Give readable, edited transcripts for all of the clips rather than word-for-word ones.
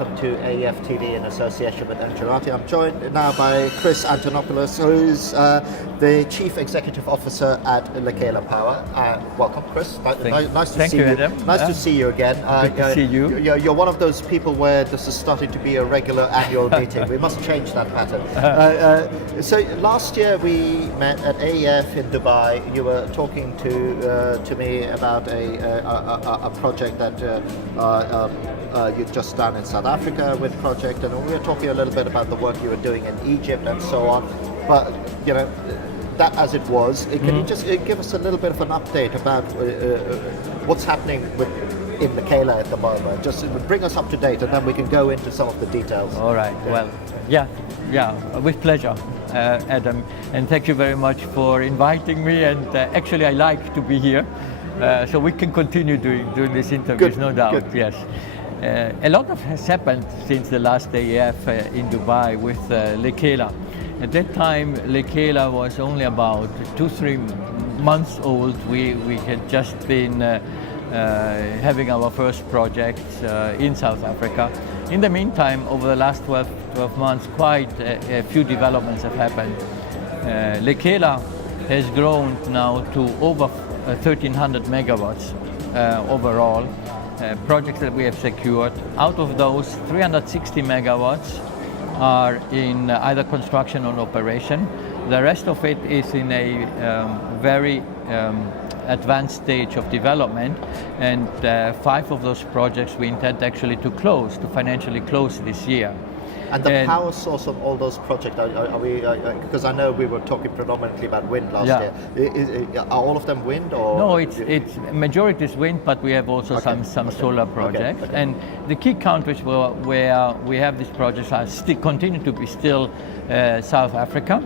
welcome to AEF TV in association with Enchilati. I'm joined now by Chris Antonoploulos, who's the Chief Executive Officer at Lekela Power. Welcome, Chris. Nice to see you. Adam. Nice to see you again. Good to see you. You're one of those people where this is starting to be a regular annual meeting. We must change that pattern. So last year we met at AEF in Dubai. You were talking to me about a project that you'd just done in South Africa with project, and we were talking a little bit about the work you were doing in Egypt and so on. But that as it was, can you just give us a little bit of an update about what's happening in Lekela at the moment? Just bring us up to date, and then we can go into some of the details. All right. Well, yeah, with pleasure, Adam, and thank you very much for inviting me. And actually, I like to be here, so we can continue doing this interviews, no doubt. Good. Yes. A lot has happened since the last AEF in Dubai with Lekela. At that time, Lekela was only about 2-3 months old. We had just been having our first projects in South Africa. In the meantime, over the last 12 months, quite a few developments have happened. Lekela has grown now to over 1,300 megawatts overall. Projects that we have secured. Out of those, 360 megawatts are in either construction or operation. The rest of it is in a very advanced stage of development, and 5 of those projects we intend actually to financially close this year. And the power source of all those projects, are we? Because I know we were talking predominantly about wind last year. Are all of them wind, or? No, it's majority is wind, but we have also some solar projects. Okay. And the key countries where we have these projects are continue to be still South Africa,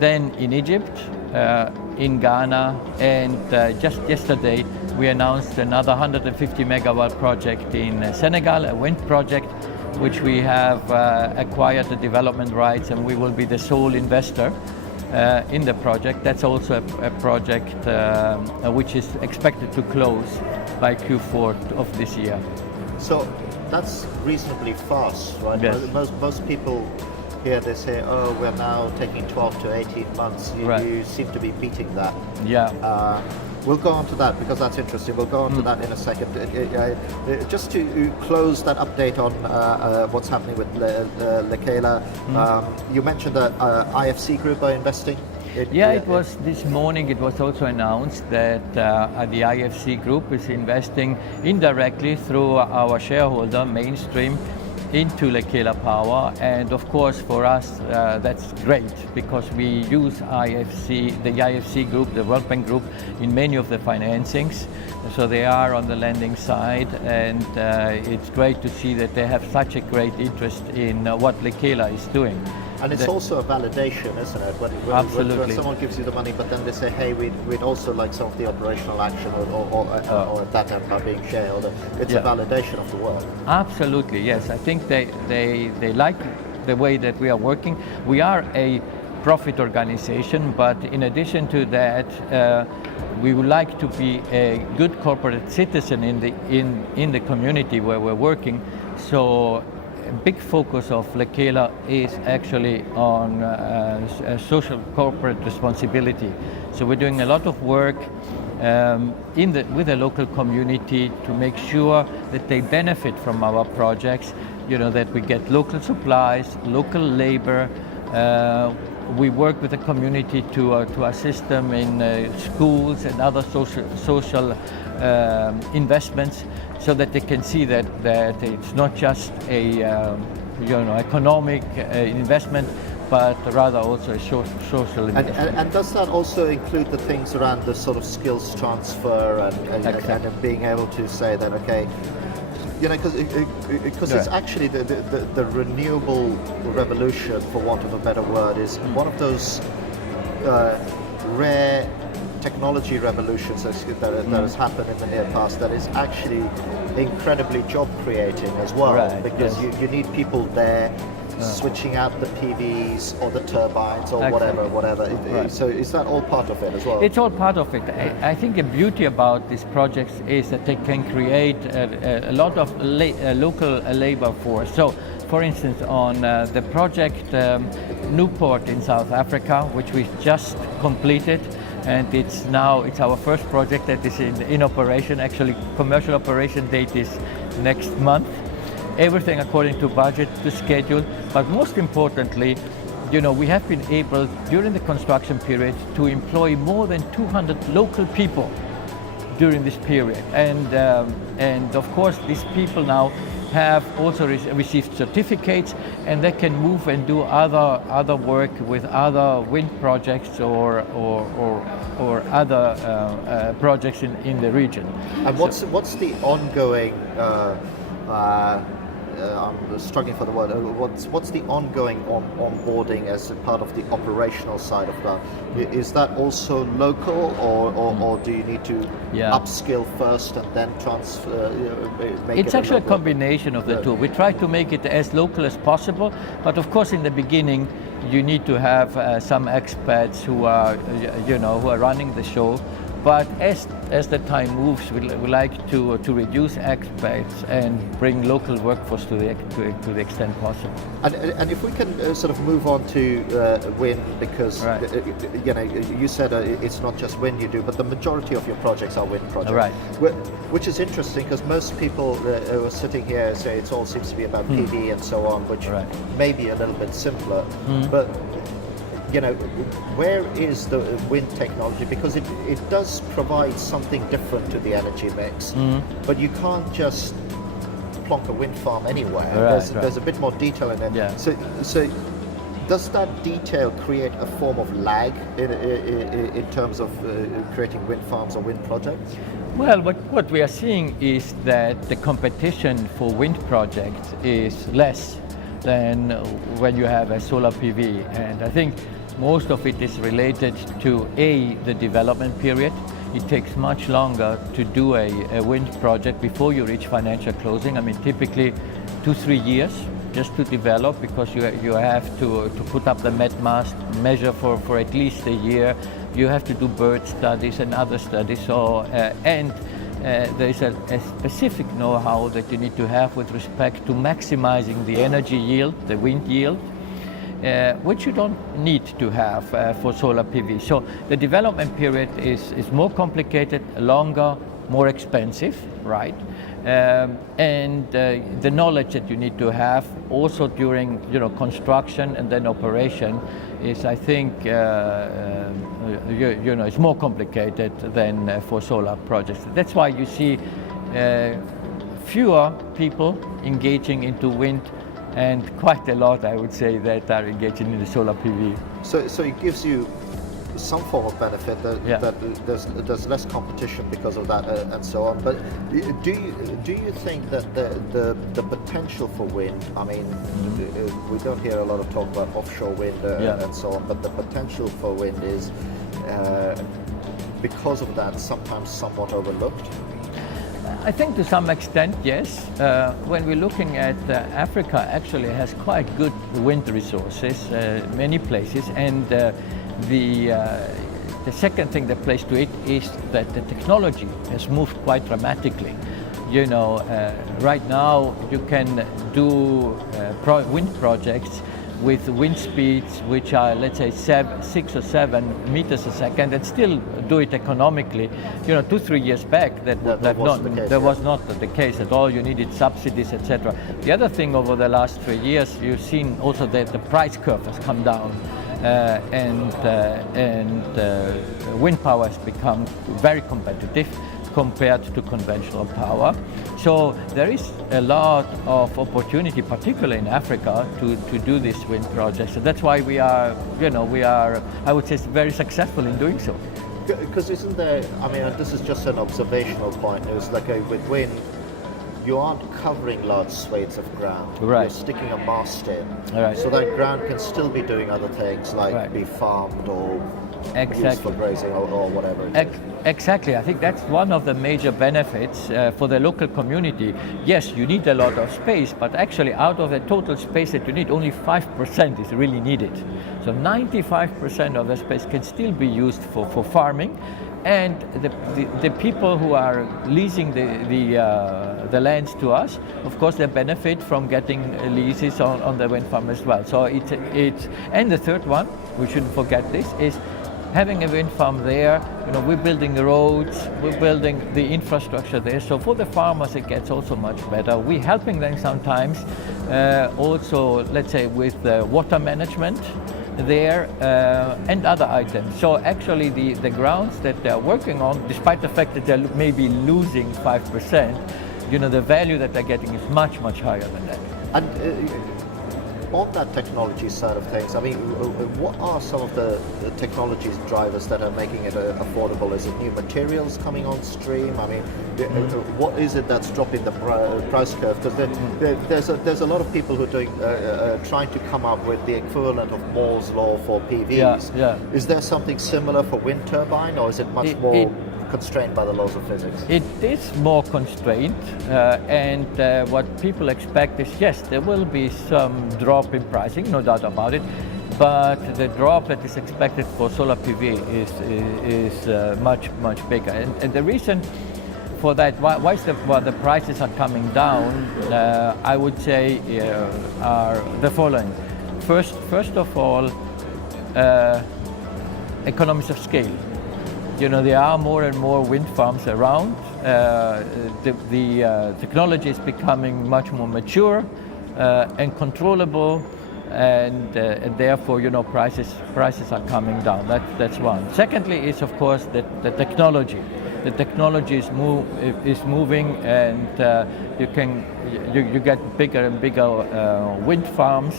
then in Egypt, in Ghana, and just yesterday we announced another 150 megawatt project in Senegal, a wind project, which we have acquired the development rights, and we will be the sole investor in the project. That's also a project which is expected to close by Q4 of this year. So that's reasonably fast, right? Yes. Most people hear this here, oh, we're now taking 12 to 18 months. You seem to be beating that. Yeah. We'll go on to that because that's interesting. We'll go on to that in a second. Just to close that update on what's happening with Lekela, you mentioned that IFC Group are investing. It was this morning. It was also announced that the IFC Group is investing indirectly through our shareholder Mainstream into Lekela Power, and of course for us that's great because we use the IFC Group, the World Bank Group, in many of the financings. So they are on the lending side, and it's great to see that they have such a great interest in what Lekela is doing. And it's also a validation, isn't it? Absolutely. When someone gives you the money, but then they say, hey, we'd also like some of the operational action or at that time by being shareholder. It's a validation of the work. Absolutely, yes. I think they like the way that we are working. We are a profit organization, but in addition to that, we would like to be a good corporate citizen in the community where we're working. So a big focus of Lekela is actually on social corporate responsibility. So we're doing a lot of work with the local community to make sure that they benefit from our projects, that we get local supplies, local labor. We work with the community to assist them in schools and other social investments, so that they can see that it's not just a economic investment, but rather also a social investment. And does that also include the things around the sort of skills transfer and being able to say that, okay, because it's actually the renewable revolution, for want of a better word, is one of those rare technology revolutions that has happened in the near past that is actually incredibly job creating as well, because you need people there switching out the PVs or the turbines or Exactly. whatever. Right. So is that all part of it as well? It's all part of it. I think the beauty about these projects is that they can create a lot of local labor force. So, for instance, on the project Newport in South Africa, which we just completed, and it's our first project that is in operation. Actually, commercial operation date is next month. Everything according to budget, to schedule, but most importantly, we have been able during the construction period to employ more than 200 local people during this period, and of course these people now have also received certificates, and they can move and do other work with other wind projects or other projects in the region. And what's the ongoing? I'm struggling for the word. What's the ongoing onboarding as a part of the operational side of that? Is that also local, or do you need to upskill first and then transfer? It's actually a combination of the two. We try to make it as local as possible, but of course, in the beginning, you need to have some expats who are running the show. But as the time moves, we like to reduce expats and bring local workforce to the extent possible. And if we can sort of move on to wind, because right. You said it's not just wind you do, but the majority of your projects are wind projects. Right. Which is interesting, because most people who are sitting here say it all seems to be about PV and so on, which may be a little bit simpler, but where is the wind technology? Because it does provide something different to the energy mix, but you can't just plonk a wind farm anywhere. There's a bit more detail in it. Yeah. So does that detail create a form of lag in terms of creating wind farms or wind projects? Well, what we are seeing is that the competition for wind projects is less than when you have a solar PV, and I think most of it is related to the development period. It takes much longer to do a wind project before you reach financial closing. I mean, typically 2-3 years just to develop, because you have to put up the met mast, measure for at least a year. You have to do bird studies and other studies. So there is a specific know-how that you need to have with respect to maximizing the energy yield, the wind yield, which you don't need to have for solar PV. So the development period is more complicated, longer, more expensive, right? And the knowledge that you need to have also during construction and then operation is, I think, it's more complicated than for solar projects. That's why you see fewer people engaging into wind, and quite a lot, I would say, that are engaging in the solar PV. So it gives you some form of benefit that there's less competition because of that and so on. But do you think that the potential for wind? I mean, we don't hear a lot of talk about offshore wind and so on, but the potential for wind is because of that sometimes somewhat overlooked. I think to some extent, yes. When we're looking at Africa, actually has quite good wind resources, many places, and the second thing that plays to it is that the technology has moved quite dramatically. Right now you can do wind projects with wind speeds which are, let's say, 6 or 7 meters a second, and still do it economically. 2-3 years back, that was not the case at all. You needed subsidies, etc. The other thing, over the last 3 years, you've seen also that the price curve has come down, and wind power has become very competitive compared to conventional power. So there is a lot of opportunity, particularly in Africa, to do these wind projects. And that's why we are, I would say, very successful in doing so. Because isn't there, I mean, this is just an observational point, it's like with wind, you aren't covering large swathes of ground. Right. You're sticking a mast in. Right. So that ground can still be doing other things like Right. be farmed or Exactly. used for grazing or whatever. Exactly. I think that's one of the major benefits for the local community. Yes, you need a lot of space, but actually out of the total space that you need, only 5% is really needed. So 95% of the space can still be used for farming. And the people who are leasing the lands to us, of course, they benefit from getting leases on the wind farm as well. So it's and the third one, we shouldn't forget this, is having a wind farm there. We're building roads, we're building the infrastructure there. So for the farmers, it gets also much better. We're helping them sometimes, also, let's say, with water management there and other items. So actually the grounds that they're working on, despite the fact that they're maybe losing 5%, the value that they're getting is much, much higher than that. And on that technology side of things, I mean, what are some of the technologies drivers that are making it affordable? Is it new materials coming on stream? I mean, what is it that's dropping the price curve? Because there's a lot of people who are doing trying to come up with the equivalent of Moore's law for PVs. Yeah. Is there something similar for wind turbine, or is it much more constrained by the laws of physics? It is more constrained, and what people expect is, yes, there will be some drop in pricing, no doubt about it, but the drop that is expected for solar PV is much, much bigger. And the reason for that, why the prices are coming down, I would say, are the following. First of all, economies of scale. There are more and more wind farms around. The technology is becoming much more mature and controllable, and therefore, prices are coming down. That's one. Secondly, is of course the technology. The technology is moving, and you get bigger and bigger wind farms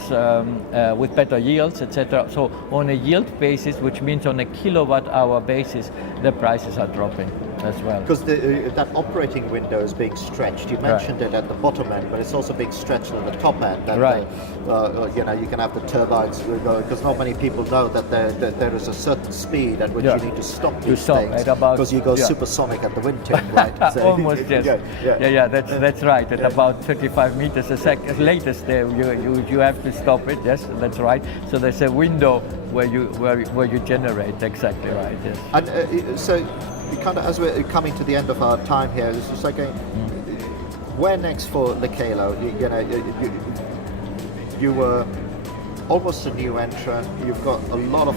with better yields, etc. So on a yield basis, which means on a kilowatt-hour basis, the prices are dropping as well. Because that operating window is being stretched. You mentioned it at the bottom end, but it's also being stretched at the top end. And, right. You can have the turbines going, because not many people know that there is a certain speed at which you need to stop these things, because you go supersonic at the wind turbine, right? So, almost, yes. Yeah, that's right. At about 35 meters a second latest, there you have to stop it. Yes, that's right. So there's a window where you generate. Exactly right. Yes. And so, kind of as we're coming to the end of our time here, it's just like going, where next for Lekela? You were almost a new entrant. You've got a lot of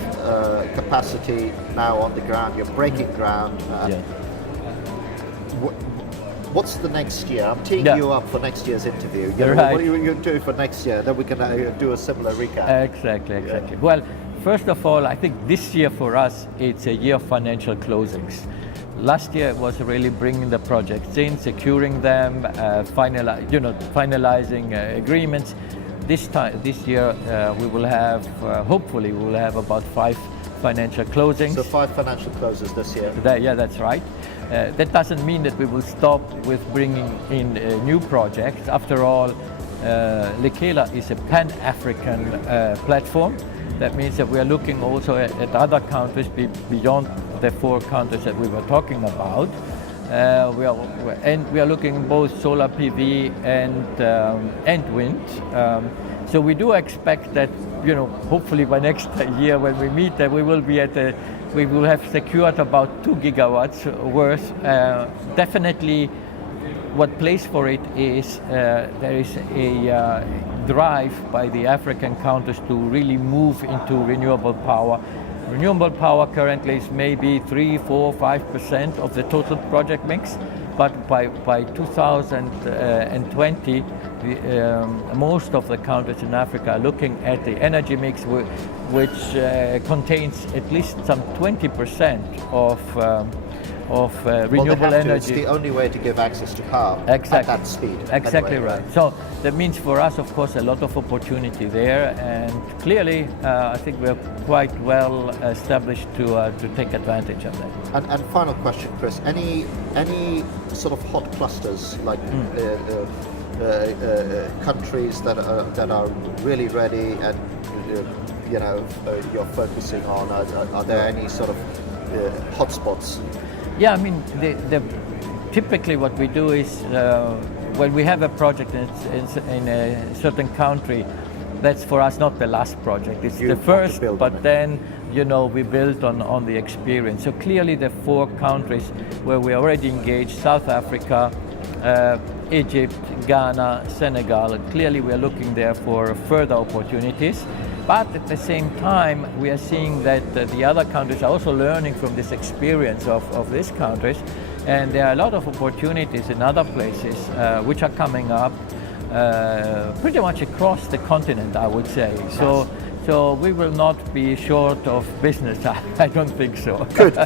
capacity now on the ground. You're breaking ground. What's the next year? I'm teeing you up for next year's interview. Right. What are you going to do for next year? Then we can do a similar recap. Exactly. Well, first of all, I think this year for us, it's a year of financial closings. Last year was really bringing the projects in, securing them, finalizing agreements. This year, we will have, hopefully, we will have about 5 financial closings. So 5 financial closes this year. That's right. That doesn't mean that we will stop with bringing in new projects. After all, Lekela is a pan-African platform. That means that we are looking also at other countries beyond the 4 countries that we were talking about. We are looking both solar PV and wind. So we do expect that, hopefully by next year when we meet, that we will have secured about 2 gigawatts worth. Definitely, what plays for it is there is a drive by the African countries to really move into renewable power. Renewable power currently is maybe 3, 4, 5% of the total project mix, but by 2020, most of the countries in Africa are looking at the energy mix which contains at least some 20% renewable well, energy. It's the only way to give access to power Exactly. at that speed. Exactly anyway, right. So that means for us, of course, a lot of opportunity there, and clearly, I think we're quite well established to take advantage of that. And final question, Chris. Any sort of hot clusters like countries that are really ready and you're focusing on? Are there any sort of hotspots? Yeah, I mean, typically what we do is when we have a project in a certain country, that's for us not the last project. It's the first, but then we build on the experience. So clearly the 4 countries where we already engaged: South Africa, Egypt, Ghana, Senegal. Clearly we are looking there for further opportunities. But at the same time, we are seeing that the other countries are also learning from this experience of these countries. And there are a lot of opportunities in other places which are coming up pretty much across the continent, I would say. So we will not be short of business. I don't think so. Good.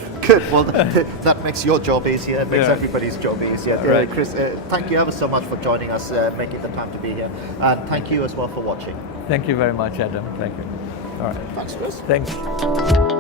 Well, that makes your job easier. It makes everybody's job easier. Right. Chris, thank you ever so much for joining us, making the time to be here. And thank you as well for watching. Thank you very much, Adam. Thank you. All right. Thanks, Chris. Thanks.